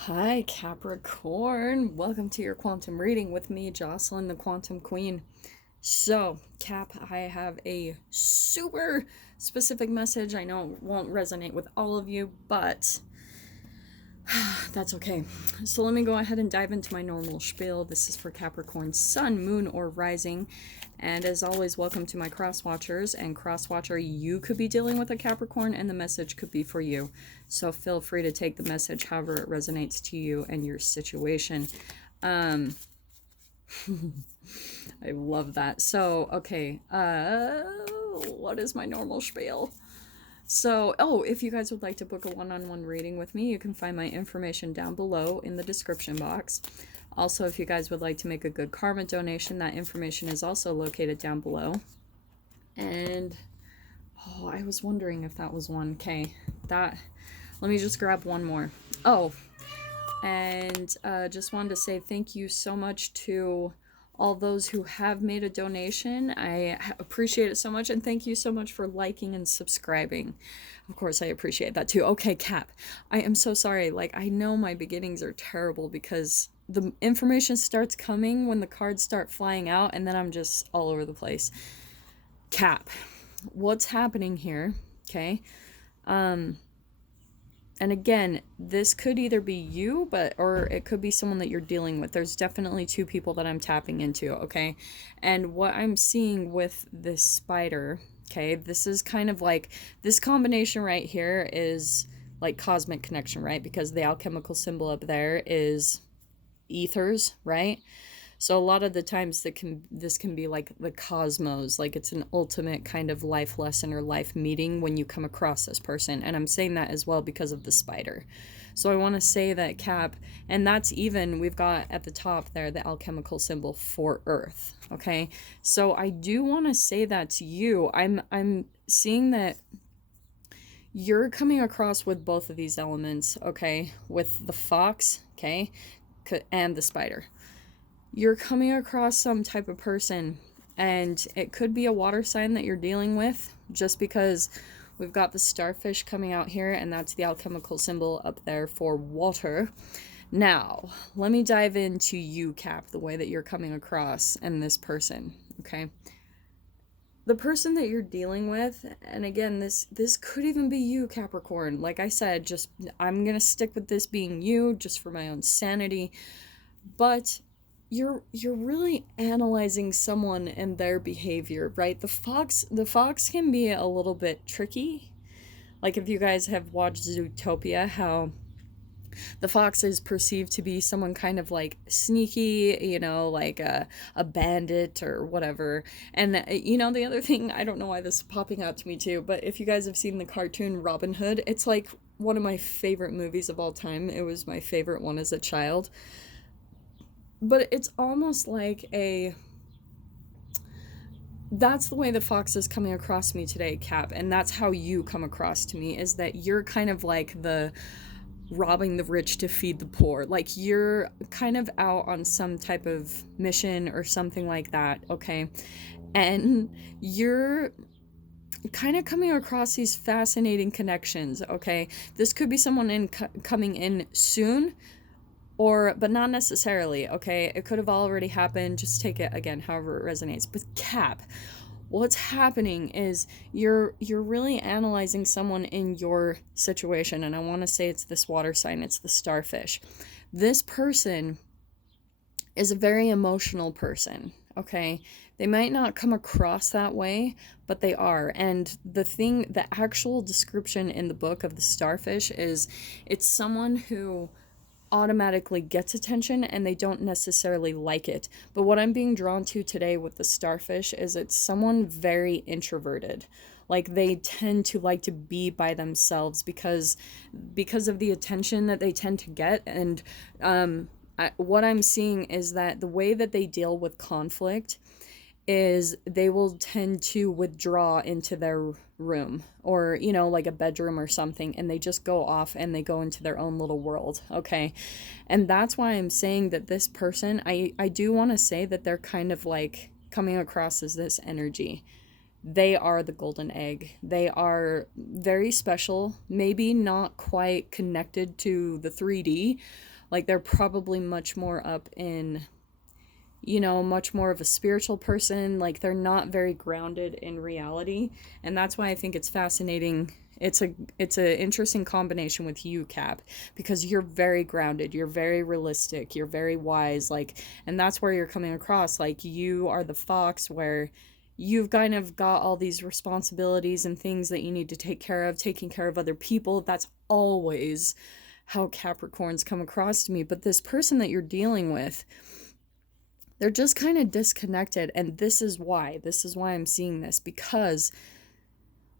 Hi, Capricorn. Welcome to your quantum reading with me, Jocelyn, the Quantum Queen. So, Cap, I have a super specific message. I know it won't resonate with all of you, but that's okay. So, let me go ahead and dive into my normal spiel. This is for Capricorn, Sun, Moon, or Rising. And as always, welcome to my cross watchers. And cross watcher, you could be dealing with a Capricorn, and the message could be for you. So feel free to take the message however it resonates to you and your situation. I love that. So, okay. What is my normal spiel? So, if you guys would like to book a one-on-one reading with me, you can find my information down below in the description box. Also, if you guys would like to make a good karma donation, that information is also located down below. And, I was wondering if that was one. Okay, let me just grab one more. And just wanted to say thank you so much to all those who have made a donation. I appreciate it so much, and thank you so much for liking and subscribing. Of course, I appreciate that too. Okay, Cap, I am so sorry. I know my beginnings are terrible because the information starts coming when the cards start flying out, and then I'm just all over the place. Cap, what's happening here? Okay. And again, this could either be you, or it could be someone that you're dealing with. There's definitely two people that I'm tapping into, okay? And what I'm seeing with this spider, okay, this is kind of like, this combination right here is like cosmic connection, right? Because the alchemical symbol up there is ethers, right? So a lot of the times this can be like the cosmos, like it's an ultimate kind of life lesson or life meeting when you come across this person. And I'm saying that as well because of the spider. So I want to say that, Cap, and that's even, we've got at the top there the alchemical symbol for earth, okay? So I do want to say that to you. I'm seeing that you're coming across with both of these elements, okay? With the fox, okay, and the spider. You're coming across some type of person, and it could be a water sign that you're dealing with, just because we've got the starfish coming out here, and that's the alchemical symbol up there for water. Now, let me dive into you, Cap, the way that you're coming across, and this person, okay? The person that you're dealing with, and again, this could even be you, Capricorn. Like I said, just I'm gonna stick with this being you, just for my own sanity, but you're really analyzing someone and their behavior, right? The fox can be a little bit tricky. Like if you guys have watched Zootopia, how the fox is perceived to be someone kind of like sneaky, like a bandit or whatever. And the other thing, I don't know why this is popping out to me too, but if you guys have seen the cartoon Robin Hood, it's like one of my favorite movies of all time. It was my favorite one as a child. But it's almost like that's the way the fox is coming across me today, Cap, and that's how you come across to me, is that you're kind of like the robbing the rich to feed the poor. Like you're kind of out on some type of mission or something like that, okay? And you're kind of coming across these fascinating connections, okay? This could be someone coming in soon, but not necessarily, okay? It could have already happened. Just take it again, however it resonates. But Cap, what's happening is you're really analyzing someone in your situation, and I want to say it's this water sign, it's the starfish. This person is a very emotional person, okay? They might not come across that way, but they are. And the actual description in the book of the starfish is it's someone who automatically gets attention and they don't necessarily like it. But what I'm being drawn to today with the starfish is it's someone very introverted. Like they tend to like to be by themselves because of the attention that they tend to get. And what I'm seeing is that the way that they deal with conflict is they will tend to withdraw into their room or, like a bedroom or something, and they just go off and they go into their own little world, okay? And that's why I'm saying that this person, I do want to say that they're kind of like coming across as this energy. they are the golden egg. They are very special, maybe not quite connected to the 3D. Like they're probably much more up in, you know, much more of a spiritual person. Like they're not very grounded in reality. And that's why I think it's fascinating. It's a interesting combination with you, Cap, because you're very grounded, you're very realistic, you're very wise, like, and that's where you're coming across. Like you are the fox, where you've kind of got all these responsibilities and things that you need to take care of, taking care of other people. That's always how Capricorns come across to me. But this person that you're dealing with, they're just kind of disconnected. And this is why I'm seeing this, because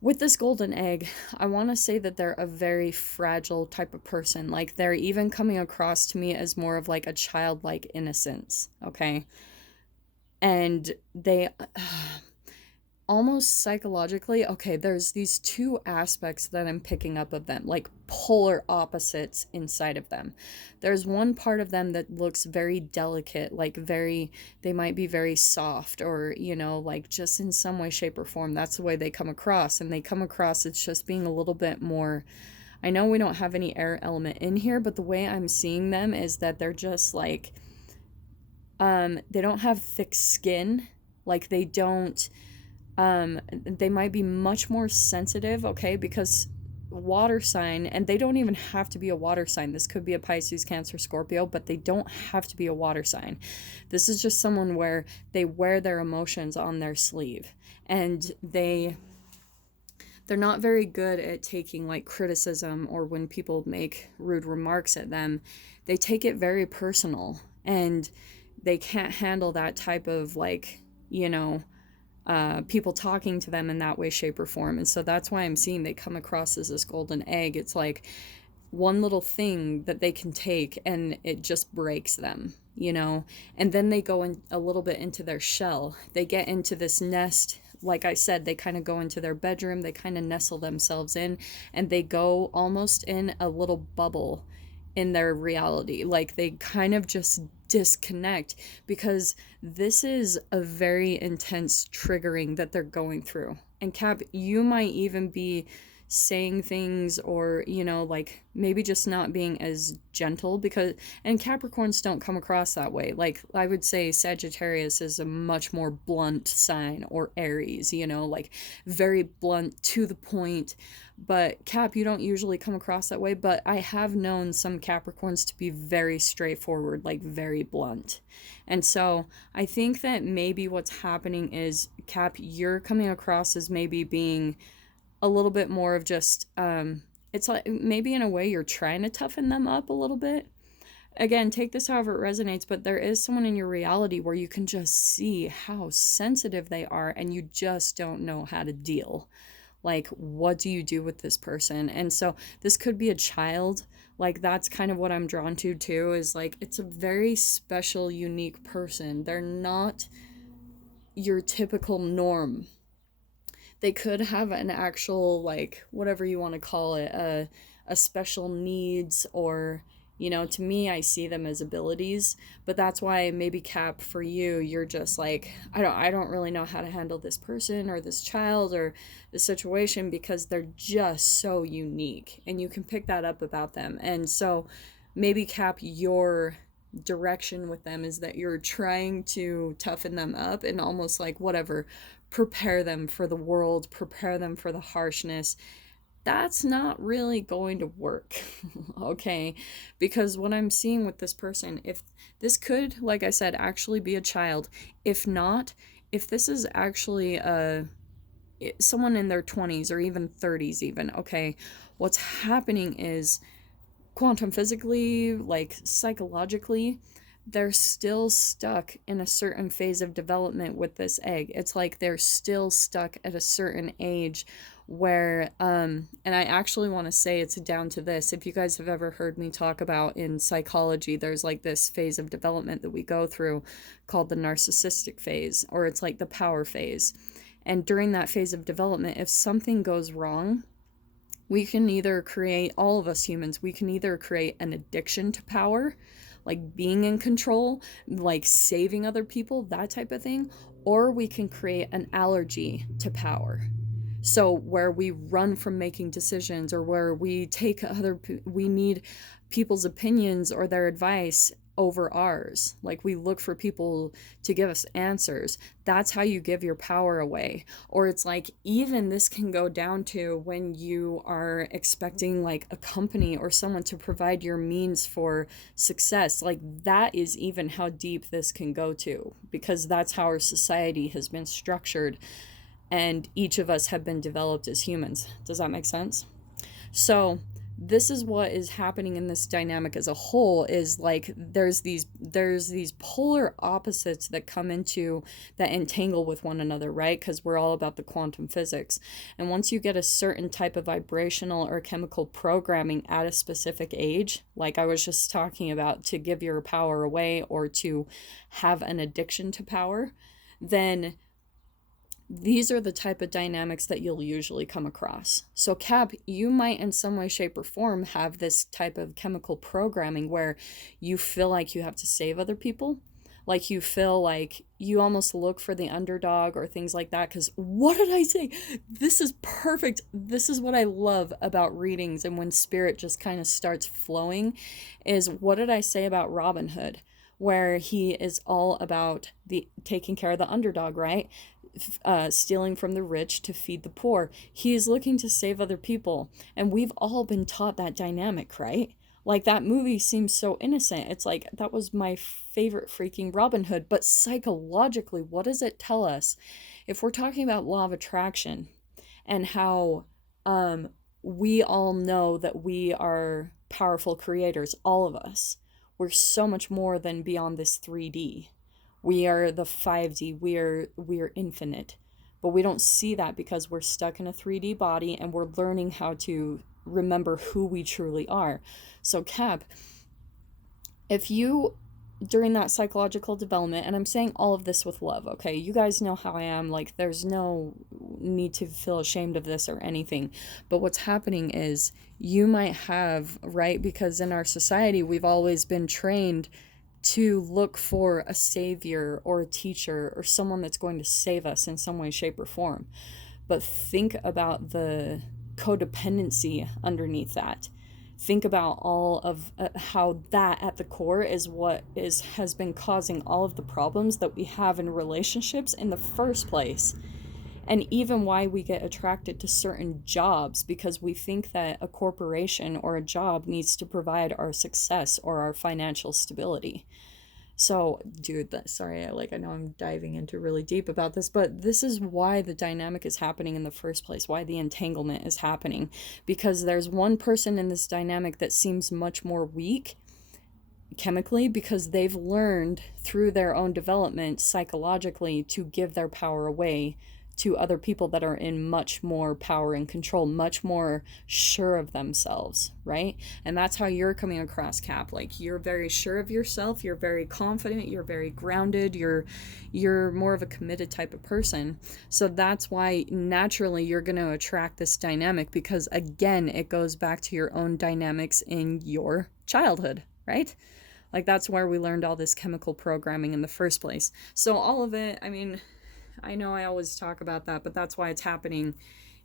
with this golden egg, I want to say that they're a very fragile type of person. Like they're even coming across to me as more of like a childlike innocence, okay? And they almost psychologically, okay, there's these two aspects that I'm picking up of them, like polar opposites inside of them. There's one part of them that looks very delicate, like very, they might be very soft, or, you know, like just in some way, shape, or form. That's the way they come across. And they come across as just being a little bit more, I know we don't have any air element in here, but the way I'm seeing them is that they're just like, they don't have thick skin. Like they don't, they might be much more sensitive, okay, because water sign, and they don't even have to be a water sign. This could be a Pisces, Cancer, Scorpio, but they don't have to be a water sign. This is just someone where they wear their emotions on their sleeve, and they're not very good at taking like criticism, or when people make rude remarks at them, they take it very personal, and they can't handle that type of, like, you know, people talking to them in that way, shape, or form. And so that's why I'm seeing they come across as this golden egg. It's like one little thing that they can take and it just breaks them, you know? And then they go in a little bit into their shell. They get into this nest. Like I said, they kind of go into their bedroom, they kind of nestle themselves in, and they go almost in a little bubble in their reality. Like they kind of just disconnect, because this is a very intense triggering that they're going through. And Cap, you might even be saying things, or, you know, like maybe just not being as gentle, because, and Capricorns don't come across that way. Like I would say Sagittarius is a much more blunt sign, or Aries, you know, like very blunt, to the point. But Cap, you don't usually come across that way, but I have known some Capricorns to be very straightforward, like very blunt. And so I think that maybe what's happening is, Cap, you're coming across as maybe being a little bit more of just, it's like maybe in a way you're trying to toughen them up a little bit. Again, take this however it resonates, but there is someone in your reality where you can just see how sensitive they are, and you just don't know how to deal. Like, what do you do with this person? And so this could be a child. Like, that's kind of what I'm drawn to too, is like, it's a very special, unique person. They're not your typical norm. They could have an actual, like, whatever you want to call it, a special needs, or, you know, to me, I see them as abilities. But that's why maybe, Cap, for you, you're just like, I don't really know how to handle this person or this child or this situation, because they're just so unique, and you can pick that up about them. And so maybe, Cap, your direction with them is that you're trying to toughen them up and almost like, whatever, prepare them for the world, prepare them for the harshness. That's not really going to work, okay? Because what I'm seeing with this person, if this could, like I said, actually be a child. If not, if this is actually someone in their 20s or even 30s even, okay, what's happening is, quantum physically, like psychologically, they're still stuck in a certain phase of development with this egg. It's like they're still stuck at a certain age where, and I actually want to say it's down to this. If you guys have ever heard me talk about in psychology, there's like this phase of development that we go through called the narcissistic phase, or it's like the power phase. And during that phase of development, if something goes wrong, we can either create, all of us humans, we can either create an addiction to power, like being in control, like saving other people, that type of thing, or we can create an allergy to power. So where we run from making decisions, or where we we need people's opinions or their advice over ours. Like we look for people to give us answers. That's how you give your power away. Or it's like, even this can go down to when you are expecting like a company or someone to provide your means for success. Like that is even how deep this can go to, because that's how our society has been structured and each of us have been developed as humans. Does that make sense? So this is what is happening in this dynamic as a whole, is like there's these polar opposites that come into, that entangle with one another, right? Because we're all about the quantum physics. And once you get a certain type of vibrational or chemical programming at a specific age, like I was just talking about, to give your power away or to have an addiction to power, then these are the type of dynamics that you'll usually come across. So Cap, you might in some way, shape, or form have this type of chemical programming where you feel like you have to save other people. Like you feel like you almost look for the underdog or things like that. Because what did I say? This is perfect. This is what I love about readings, and when spirit just kind of starts flowing, is what did I say about Robin Hood? Where he is all about the taking care of the underdog, right? Stealing from the rich to feed the poor. He is looking to save other people. And we've all been taught that dynamic, right? Like that movie seems so innocent. It's like, that was my favorite freaking Robin Hood. But psychologically, what does it tell us? If we're talking about law of attraction and how we all know that we are powerful creators, all of us, we're so much more than beyond this 3D. We are the 5D. We are infinite. But we don't see that because we're stuck in a 3D body and we're learning how to remember who we truly are. So Cap, if you, during that psychological development, and I'm saying all of this with love, okay? You guys know how I am. Like, there's no need to feel ashamed of this or anything. But what's happening is you might have, right? Because in our society, we've always been trained to look for a savior or a teacher or someone that's going to save us in some way, shape, or form. But think about the codependency underneath that. Think about all of how that at the core is what has been causing all of the problems that we have in relationships in the first place. And even why we get attracted to certain jobs, because we think that a corporation or a job needs to provide our success or our financial stability. So, dude, sorry, I know I'm diving into really deep about this, but this is why the dynamic is happening in the first place, why the entanglement is happening. Because there's one person in this dynamic that seems much more weak chemically, because they've learned through their own development psychologically to give their power away to other people that are in much more power and control, much more sure of themselves, right? And that's how you're coming across, Cap. Like, you're very sure of yourself, you're very confident, you're very grounded, you're more of a committed type of person. So that's why naturally you're going to attract this dynamic, because again, it goes back to your own dynamics in your childhood, right? Like, that's where we learned all this chemical programming in the first place. So all of it, I mean, I know I always talk about that, but that's why it's happening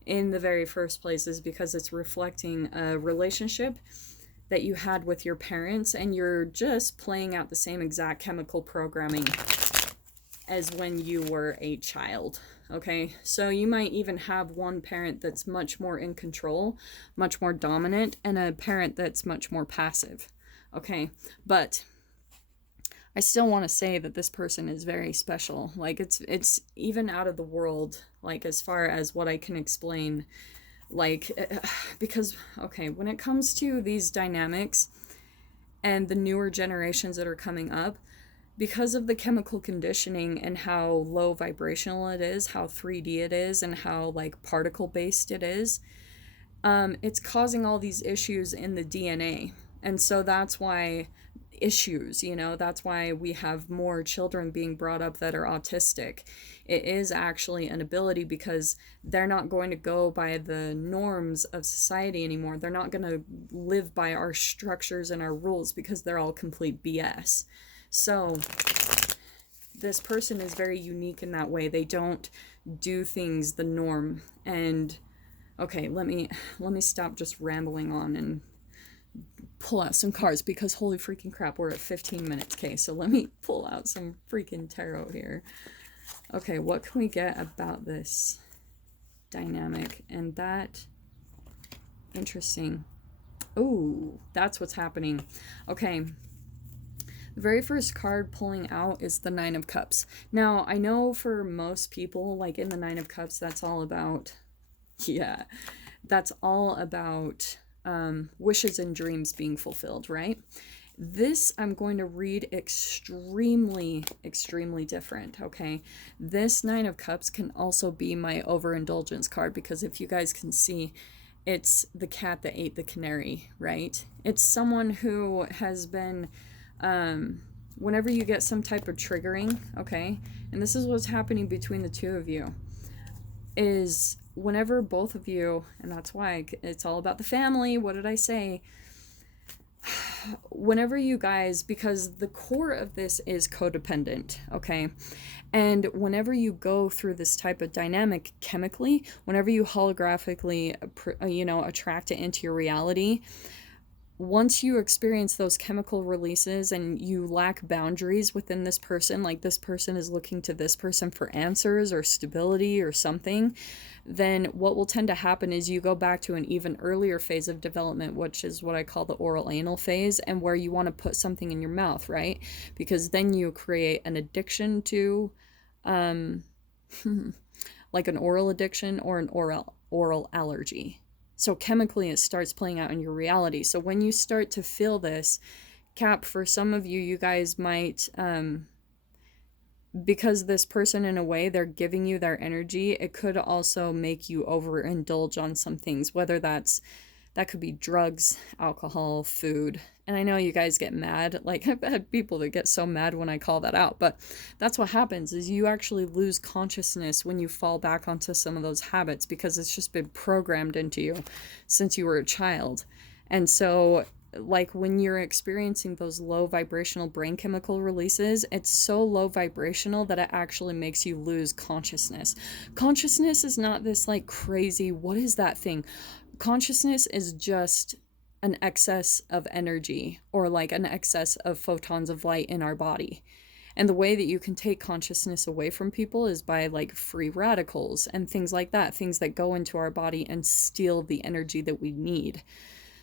in the very first place, is because it's reflecting a relationship that you had with your parents, and you're just playing out the same exact chemical programming as when you were a child, okay? So you might even have one parent that's much more in control, much more dominant, and a parent that's much more passive, okay? But I still want to say that this person is very special. Like, it's even out of the world, like, as far as what I can explain. Like, because, okay, when it comes to these dynamics and the newer generations that are coming up, because of the chemical conditioning and how low vibrational it is, how 3D it is, and how, like, particle-based it is, it's causing all these issues in the DNA. And so that's why issues, that's why we have more children being brought up that are autistic. It is actually an ability, because they're not going to go by the norms of society anymore. They're not going to live by our structures and our rules, because they're all complete BS. So this person is very unique in that way. They don't do things the norm. And okay, let me stop just rambling on and pull out some cards, because holy freaking crap, we're at 15 minutes. Okay, so let me pull out some freaking tarot here. Okay, what can we get about this dynamic? And that, interesting. Oh, that's what's happening. Okay. The very first card pulling out is the Nine of Cups. Now, I know for most people, like in the Nine of Cups, that's all about, yeah, that's all about wishes and dreams being fulfilled, right? This I'm going to read extremely, extremely different, okay? This Nine of Cups can also be my overindulgence card, because if you guys can see, it's the cat that ate the canary, right? It's someone who has been, whenever you get some type of triggering, okay? And this is what's happening between the two of you, is whenever both of you, and that's why it's all about the family, what did I say? Whenever you guys, because the core of this is codependent, okay? And whenever you go through this type of dynamic chemically, whenever you holographically, attract it into your reality, once you experience those chemical releases and you lack boundaries within this person, like this person is looking to this person for answers or stability or something, then what will tend to happen is you go back to an even earlier phase of development, which is what I call the oral anal phase, and where you want to put something in your mouth, right? Because then you create an addiction to, like an oral addiction or an oral allergy. So chemically, it starts playing out in your reality. So when you start to feel this, Cap, for some of you, you guys might, because this person, in a way, they're giving you their energy, it could also make you overindulge on some things, whether that could be drugs, alcohol, food. And I know you guys get mad. Like, I've had people that get so mad when I call that out. But that's what happens, is you actually lose consciousness when you fall back onto some of those habits, because it's just been programmed into you since you were a child. And so, like, when you're experiencing those low vibrational brain chemical releases, it's so low vibrational that it actually makes you lose consciousness. Consciousness is not this, like, crazy, what is that thing? Consciousness is just an excess of energy, or like an excess of photons of light in our body. And the way that you can take consciousness away from people is by like free radicals and things like that, things that go into our body and steal the energy that we need.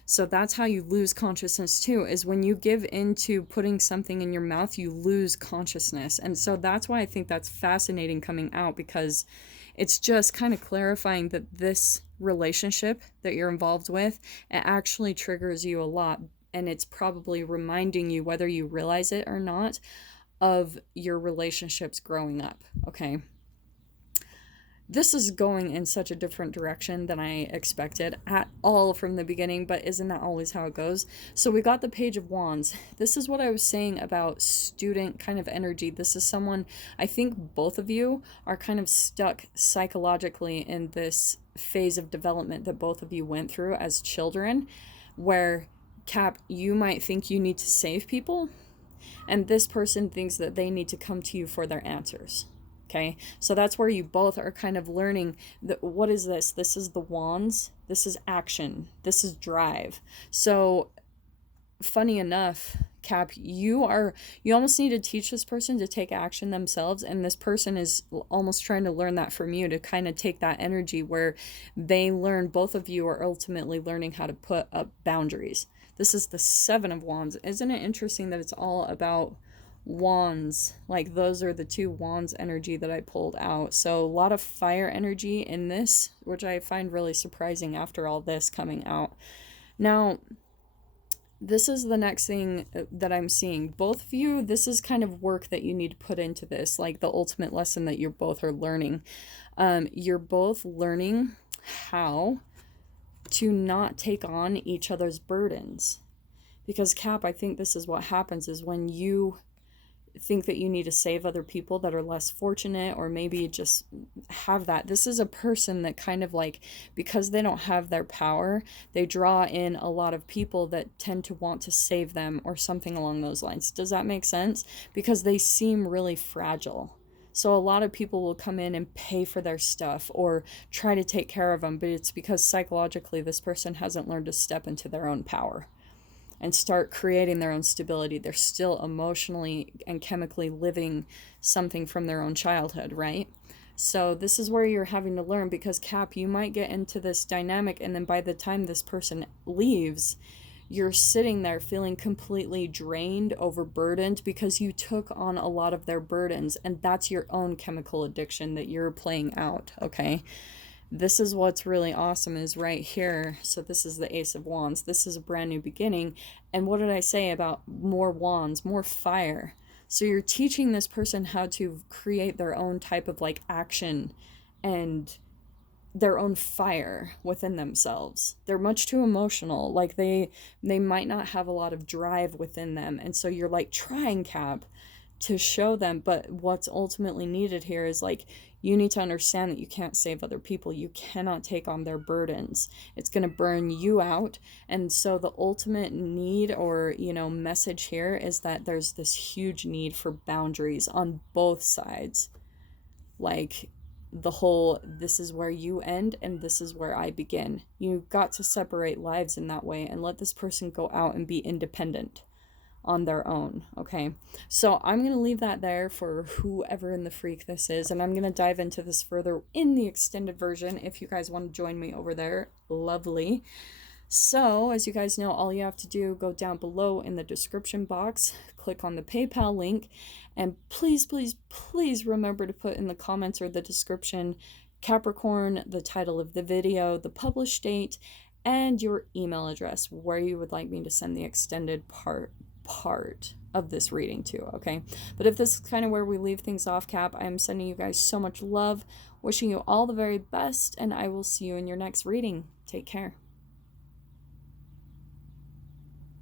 So that's how you lose consciousness too, is when you give into putting something in your mouth, you lose consciousness. And so that's why I think that's fascinating coming out, because it's just kind of clarifying that this relationship that you're involved with, it actually triggers you a lot. And it's probably reminding you, whether you realize it or not, of your relationships growing up, okay? This is going in such a different direction than I expected at all from the beginning, but isn't that always how it goes? So we got the Page of Wands. This is what I was saying about student kind of energy. This is someone, I think both of you are kind of stuck psychologically in this phase of development that both of you went through as children, where, Cap, you might think you need to save people, and this person thinks that they need to come to you for their answers. Okay, so that's where you both are kind of learning that, what is this? This is the wands. This is action. This is drive. So funny enough, Cap, you almost need to teach this person to take action themselves, and this person is almost trying to learn that from you, to kind of take that energy where they learn, both of you are ultimately learning how to put up boundaries. This is the Seven of Wands. Isn't it interesting that it's all about wands? Like, those are the two wands energy that I pulled out. So a lot of fire energy in this, which I find really surprising after all this coming out. Now, this is the next thing that I'm seeing. Both of you, this is kind of work that you need to put into this, like the ultimate lesson that you both are learning. You're both learning how to not take on each other's burdens. Because, Cap, I think this is what happens, is when you think that you need to save other people that are less fortunate, or maybe just have that. This is a person that kind of like, because they don't have their power, they draw in a lot of people that tend to want to save them or something along those lines. Does that make sense? Because they seem really fragile. So a lot of people will come in and pay for their stuff or try to take care of them, but it's because psychologically this person hasn't learned to step into their own power and start creating their own stability. They're still emotionally and chemically living something from their own childhood, right? So this is where you're having to learn, because Cap, you might get into this dynamic, and then by the time this person leaves, you're sitting there feeling completely drained, overburdened, because you took on a lot of their burdens, and that's your own chemical addiction that you're playing out, okay? This is what's really awesome is right here. So this is the Ace of Wands. This is a brand new beginning. And what did I say about more wands, more fire? So you're teaching this person how to create their own type of like action and their own fire within themselves. They're much too emotional. Like they might not have a lot of drive within them. And so you're like trying, Cap, to show them, but what's ultimately needed here is like, you need to understand that you can't save other people. You cannot take on their burdens. It's going to burn you out. And so the ultimate need, or, you know, message here is that there's this huge need for boundaries on both sides. Like the whole, this is where you end and this is where I begin. You've got to separate lives in that way and let this person go out and be independent on their own. Okay, so I'm gonna leave that there for whoever in the freak this is, and I'm gonna dive into this further in the extended version if you guys want to join me over there. Lovely. So as you guys know, all you have to do, go down below in the description box, click on the PayPal link, and please remember to put in the comments or the description Capricorn, the title of the video, the published date, and your email address where you would like me to send the extended part of this reading to, okay? But if this is kind of where we leave things off, Cap, I'm sending you guys so much love, wishing you all the very best, and I will see you in your next reading. Take care.